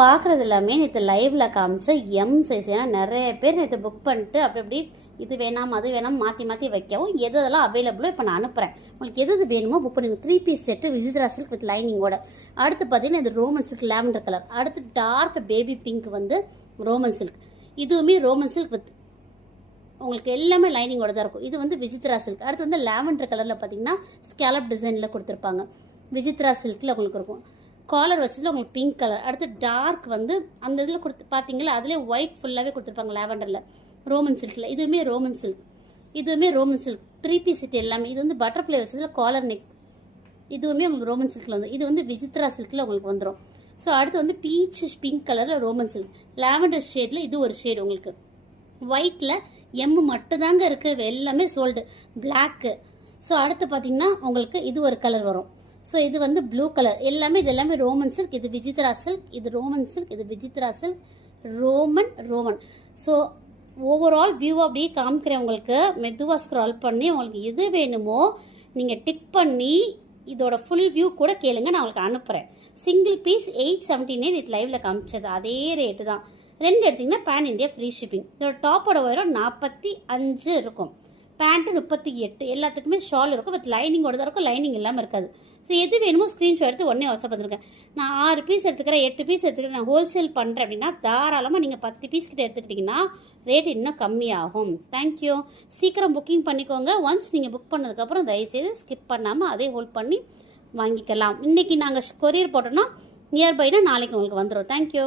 பார்க்குறது எல்லாமே நேற்று லைவில் காமிச்ச எம் சைஸ். ஏன்னா நிறைய பேர் நேற்று புக் பண்ணிட்டு அப்படி இது வேணாம் அது வேணாம் மாற்றி வைக்கவும் எதெல்லாம் அவைலபிளோ இப்போ நான் அனுப்புகிறேன். உங்களுக்கு எது வேணுமோ புக் பண்ணுங்க. 3 piece set Vichitra silk with லைனிங்கோட. அடுத்து பார்த்தீங்கன்னா இது ரோமன் சில்க் லாவெண்டர் கலர். அடுத்து டார்க் பேபி பிங்க் வந்து ரோமன் சில்க். இதுவுமே ரோமன் சில்க் வித் உங்களுக்கு எல்லாமே லைனிங்கோட தான் இருக்கும். இது வந்து விசித்ரா சில்க். அடுத்து வந்து லாவெண்டர் கலரில் பார்த்தீங்கன்னா ஸ்கேலப் டிசைனில் கொடுத்துருப்பாங்க. விசித்ரா சில்கில் உங்களுக்கு இருக்கும். காலர் வச்சதில் உங்களுக்கு பிங்க் கலர். அடுத்து டார்க் வந்து அந்த இதில் கொடுத்து பார்த்தீங்களா, அதுலேயே ஒயிட் ஃபுல்லாகவே கொடுத்துருப்பாங்க லாவெண்டரில் ரோமன் சில்கில். இதுவுமே ரோமன் சில்க். இதுவுமே ரோமன் சில்க் 3 பீஸ் செட் எல்லாமே. இது வந்து பட்டர்ஃப்ளை வச்சதில் காலர் நெக். இதுவுமே உங்களுக்கு ரோமன் சில்கில் வந்து இது வந்து விசித்ரா சில்கில் உங்களுக்கு வந்துடும். ஸோ அடுத்து வந்து பீச் பிங்க் கலரில் ரோமன் சில்க். லாவெண்டர் ஷேடில் இது ஒரு ஷேடு உங்களுக்கு. ஒயிட்டில் எம் மட்டும்தாங்க இருக்குது, எல்லாமே சோல்டு பிளாக்கு. ஸோ அடுத்து பார்த்தீங்கன்னா உங்களுக்கு இது ஒரு கலர் வரும். ஸோ இது வந்து ப்ளூ கலர். எல்லாமே இது எல்லாமே ரோமன் சில்க். இது விசித்ரா சில்க், இது ரோமன் சில்க், இது Vichitra silk, Roman. So overall view அப்படியே காமிக்கிறேன் உங்களுக்கு. மெதுவாக ஸ்க்ரால் பண்ணி உங்களுக்கு எது வேணுமோ நீங்கள் டிக் பண்ணி இதோட ஃபுல் வியூ கூட கேளுங்க, நான் உங்களுக்கு அனுப்புகிறேன். சிங்கிள் பீஸ் 879 இது லைவில் காமிச்சது அதே ரேட்டு தான். 2 எடுத்திங்கன்னா பேன் இண்டியா ஃப்ரீ ஷிப்பிங். இதோட டாப்போட உயரம் 45 இருக்கும். பேண்ட்டு 38. எல்லாத்துக்குமே ஷால் இருக்கும். வித் லைனிங்கோட தான் இருக்கும், லைனிங் இல்லாமல் இருக்காது. ஸோ எது வேணுமோ ஸ்க்ரீன்ஷாட் எடுத்து உடனே வாட்ஸ்அப் பண்ணிருக்கேன். நான் 6 பீஸ் எடுத்துக்கிறேன், 8 பீஸ் எடுத்துக்கிறேன், நான் ஹோல்சேல் பண்ணுறேன் அப்படின்னா தாராளமாக நீங்கள் 10 பீஸ் கிட்ட எடுத்துக்கிட்டிங்கன்னா ரேட் இன்னும் கம்மியாகும். தேங்க்யூ. சீக்கிரம் புக்கிங் பண்ணிக்கோங்க. ஒன்ஸ் நீங்கள் புக் பண்ணதுக்கப்புறம் தயவுசெய்து ஸ்கிப் பண்ணாமல் அதே ஹோல்ட் பண்ணி வாங்கிக்கலாம். இன்றைக்கி நாங்கள் கொரியர் போட்டோன்னா நியர்பைனா நாளைக்கு உங்களுக்கு வந்துடும். தேங்க்யூ.